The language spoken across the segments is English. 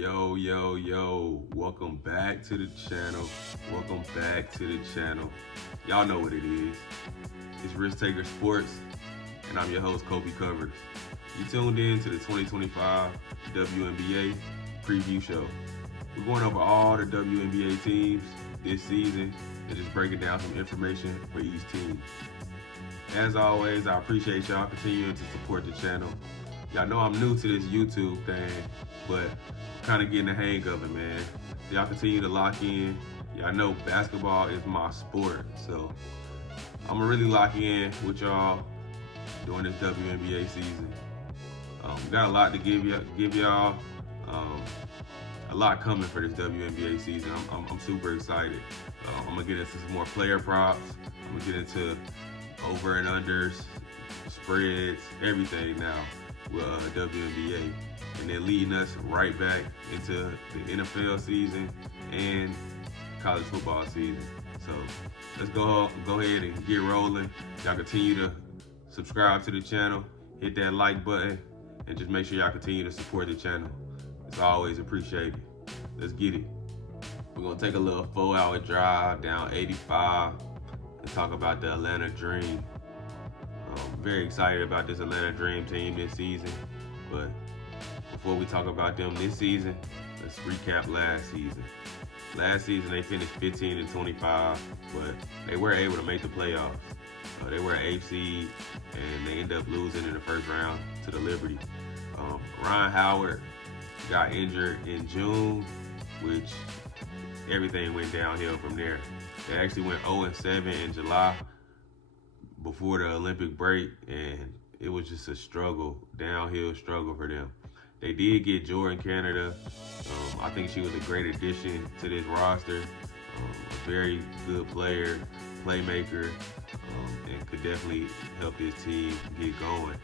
Yo, welcome back to the channel. Welcome back to the channel. Y'all know what it is. It's Risk Taker Sports, and I'm your host, Colby Covers. You tuned in to the 2025 WNBA preview show. We're going over all the WNBA teams this season and just breaking down some information for each team. As always, I appreciate y'all continuing to support the channel. Y'all know I'm new to this YouTube thing, but I'm kind of getting the hang of it, man. So y'all continue to lock in. Y'all know basketball is my sport, so I'm gonna really lock in with y'all during this WNBA season. We got a lot to give y'all. A lot coming for this WNBA season. I'm super excited. I'm gonna get into some more player props. I'm gonna get into over and unders, spreads, everything now with WNBA, and then leading us right back into the NFL season and college football season. So let's go ahead and get rolling. Y'all continue to subscribe to the channel, hit that like button, and just make sure y'all continue to support the channel. It's always appreciated. Let's get it. We're gonna take a little 4-hour drive down 85 and talk about the Atlanta Dream. I'm very excited about this Atlanta Dream team this season, but before we talk about them this season, let's recap last season. Last season they finished 15-25, but they were able to make the playoffs. They were an 8th seed, and they ended up losing in the first round to the Liberty. Ryan Howard got injured in June, which everything went downhill from there. They actually went 0-7 in July before the Olympic break, and it was just a struggle, downhill struggle for them. They did get Jordan Canada. I think she was a great addition to this roster. A very good player, playmaker, and could definitely help this team get going.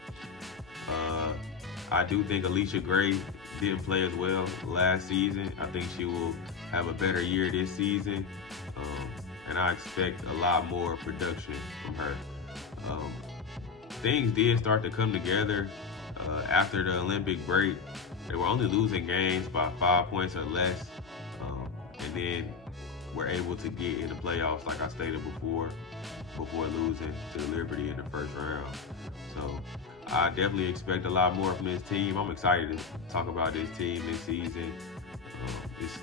I do think Alicia Gray didn't play as well last season. I think she will have a better year this season, and I expect a lot more production from her. Things did start to come together after the Olympic break. They were only losing games by 5 points or less, and then were able to get in the playoffs, like I stated before losing to the Liberty in the first round. So I definitely expect a lot more from this team. I'm excited to talk about this team this season.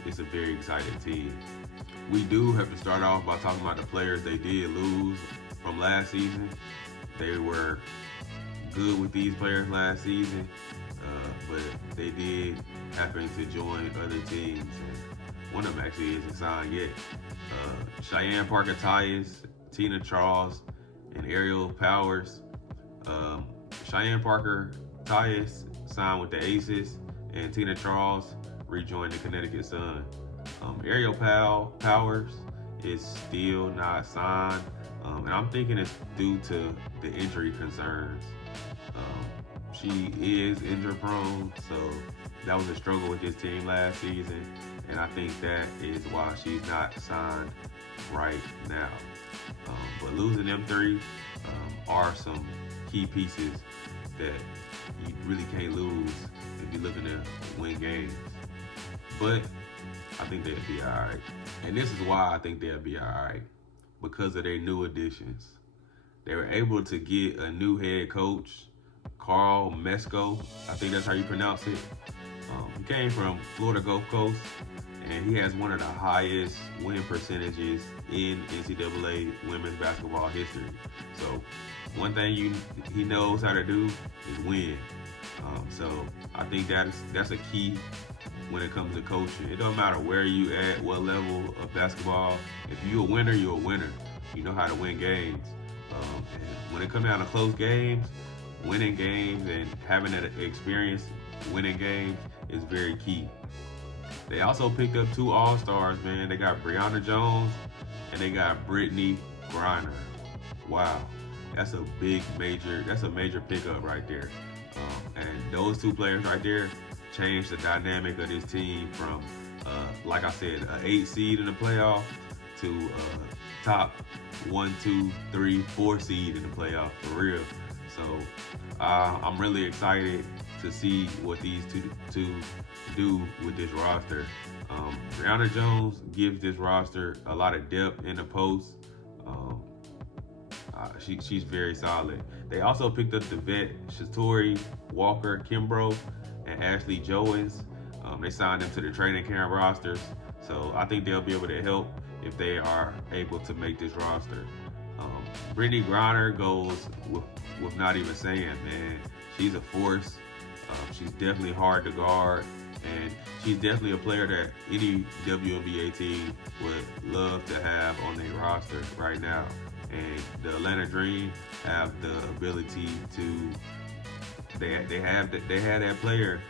It's a very exciting team. We do have to start off by talking about the players they did lose from last season. They were good with these players last season, but they did happen to join other teams. And one of them actually isn't signed yet. Cheyenne Parker-Tyus, Tina Charles, and Ariel Powers. Cheyenne Parker-Tyus signed with the Aces, and Tina Charles rejoined the Connecticut Sun. Ariel Powers is still not signed, and I'm thinking it's due to the injury concerns. She is injury prone, so that was a struggle with this team last season, and I think that is why she's not signed right now. But losing them three are some key pieces that you really can't lose if you're looking to win games. But I think they'll be all right. And this is why I think they'll be all right, because of their new additions. They were able to get a new head coach, Carl Mesko. I think that's how you pronounce it. He came from Florida Gulf Coast, and he has one of the highest win percentages in NCAA women's basketball history. So one thing he knows how to do is win. So I think that's a key when it comes to coaching. It don't matter where you at, what level of basketball. If you're a winner, you're a winner. You know how to win games. And when it comes down to close games, winning games and having that experience winning games is very key. They also picked up 2 All-Stars, man. They got Brianna Jones and they got Brittany Griner. Wow, that's a major pickup right there. And those 2 players right there changed the dynamic of this team from, like I said, an 8 seed in the playoff to top 1, 2, 3, 4 seed in the playoff for real. So I'm really excited to see what these two do with this roster. Brianna Jones gives this roster a lot of depth in the post. Um, she's very solid. They also picked up the vet Shatori Walker Kimbrough and Ashley Joens. They signed them to the training camp rosters, so I think they'll be able to help if they are able to make this roster. Brittany Griner goes with not even saying, man. She's a force. She's definitely hard to guard, and she's definitely a player that any WNBA team would love to have on their roster right now. And the Atlanta Dream have the ability to. They have that player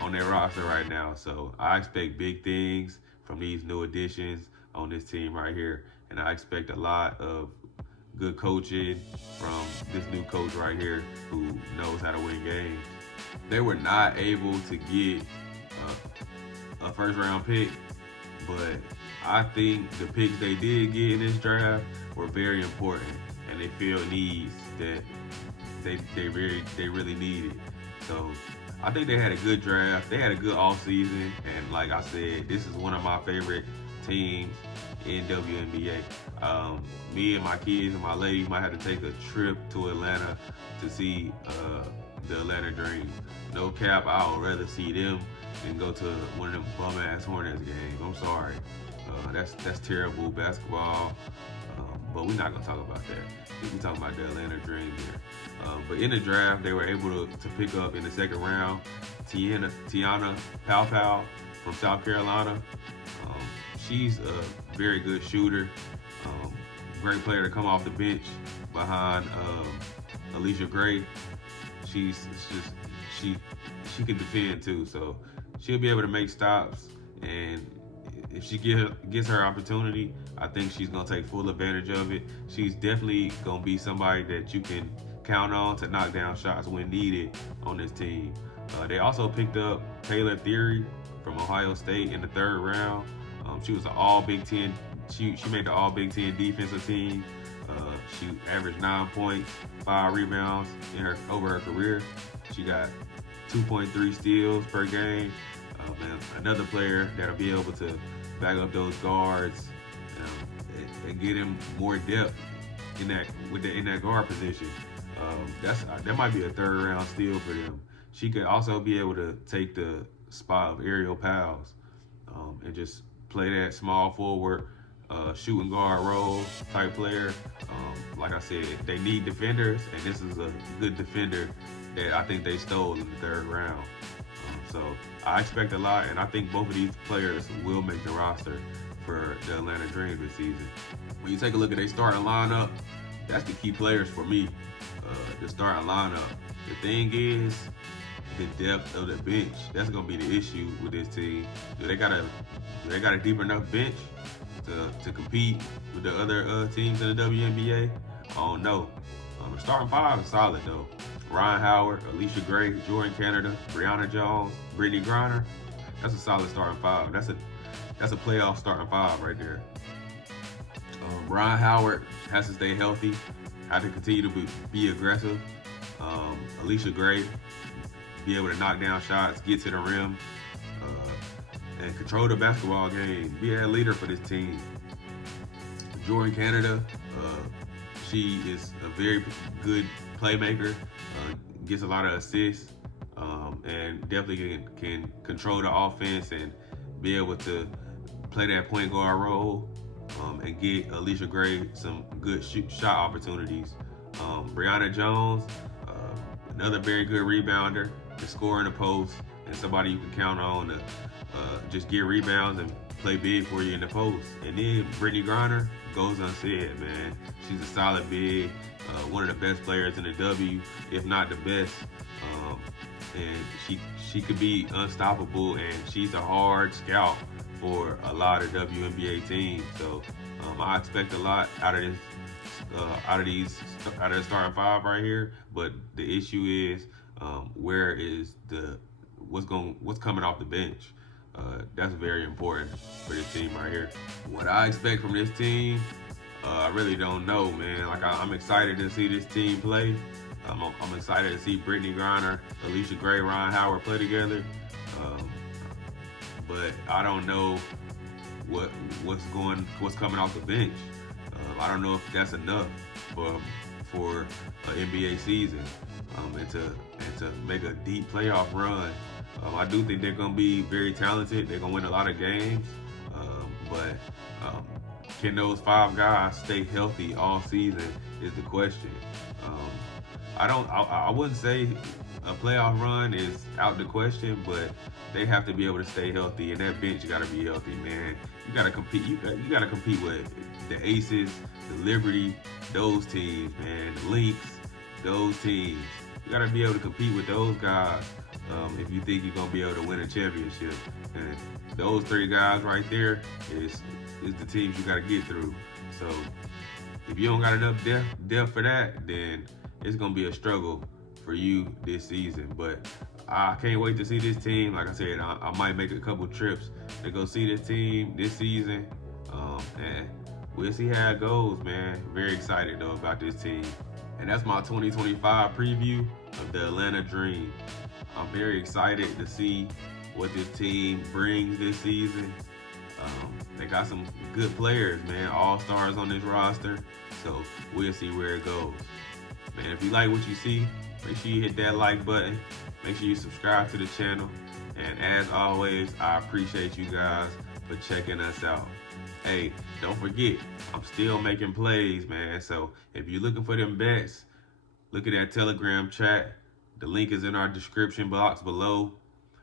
on their roster right now. So I expect big things from these new additions on this team right here, and I expect a lot of good coaching from this new coach right here who knows how to win games. They were not able to get a first round pick, but I think the picks they did get in this draft were very important, and they fill needs that they really needed. So I think they had a good draft. They had a good offseason, and like I said, this is one of my favorite teams in WNBA. Me and my kids and my ladies might have to take a trip to Atlanta to see the Atlanta Dream. No cap, I would rather see them than go to one of them bum-ass Hornets games. I'm sorry. That's terrible basketball, but we're not going to talk about that. We're talking about the Atlanta Dream here. But in the draft, they were able to pick up in the second round Tiana Pau from South Carolina. She's a very good shooter, great player to come off the bench behind Alicia Gray. She can defend too, so she'll be able to make stops. And if she gets her opportunity, I think she's gonna take full advantage of it. She's definitely gonna be somebody that you can count on to knock down shots when needed on this team. They also picked up Taylor Theory from Ohio State in the third round. She was an All Big Ten. She made the All Big Ten defensive team. She averaged 9 points, 5 rebounds over her career. She got 2.3 steals per game. And another player that'll be able to back up those guards and get him more depth in that guard position. That might be a third round steal for them. She could also be able to take the spot of Ariel Powell and just play that small forward, shooting guard role type player. Like I said, they need defenders, and this is a good defender that I think they stole in the third round. So I expect a lot, and I think both of these players will make the roster for the Atlanta Dream this season. When you take a look at their starting lineup, that's the key players for me. The starting lineup. The thing is, the depth of the bench. That's gonna be the issue with this team. Do they got a deep enough bench to compete with the other teams in the WNBA? I don't know. The starting five is solid though. Ryan Howard, Alicia Gray, Jordan Canada, Brianna Jones, Brittany Griner. That's a solid starting five. That's a playoff starting five right there. Ryan Howard has to stay healthy, have to continue to be aggressive. Alicia Gray, be able to knock down shots, get to the rim, and control the basketball game. Be a leader for this team. Jordan Canada, she is a very good playmaker, gets a lot of assists, and definitely can control the offense and be able to play that point guard role, and get Alicia Gray some good shot opportunities. Brianna Jones, another very good rebounder, can score in the post, and somebody you can count on to just get rebounds and play big for you in the post. And then Brittany Griner goes unsaid, man. She's a solid big, one of the best players in the W, if not the best. And she could be unstoppable, and she's a hard scout for a lot of WNBA teams. So I expect a lot out of this, out of the starting five right here. But the issue is, where is what's coming off the bench? That's very important for this team right here. What I expect from this team, I really don't know, man. Like I'm excited to see this team play. I'm excited to see Brittany Griner, Alicia Gray, Ron Howard play together. Um, but I don't know what what's coming off the bench. I don't know if that's enough for an NBA season, and to make a deep playoff run. I do think they're going to be very talented. They're going to win a lot of games, but can those 5 guys stay healthy all season is the question. Um, I wouldn't say a playoff run is out the question, but they have to be able to stay healthy, and that bench got to be healthy, man. You got to compete. You got to compete with the Aces, the Liberty, those teams, man. The Lynx, those teams. You got to be able to compete with those guys if you think you're gonna be able to win a championship. And those 3 guys right there is the teams you got to get through. So if you don't got enough depth for that, then it's gonna be a struggle for you this season. But I can't wait to see this team. Like I said, I might make a couple trips to go see this team this season, and we'll see how it goes, man. Very excited though about this team. And that's my 2025 preview of the Atlanta Dream. I'm very excited to see what this team brings this season. They got some good players, man, all-stars on this roster. So we'll see where it goes. Man, if you like what you see, make sure you hit that like button. Make sure you subscribe to the channel. And as always, I appreciate you guys for checking us out. Hey, don't forget, I'm still making plays, man. So if you're looking for them bets, look at that Telegram chat. The link is in our description box below.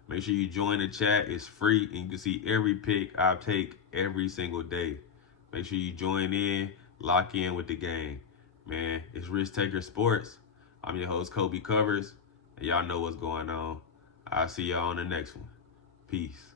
Make sure you join the chat. It's free, and you can see every pick I take every single day. Make sure you join in, lock in with the game. Man, it's Risk Taker Sports. I'm your host, Colby Covers, and y'all know what's going on. I'll see y'all on the next one. Peace.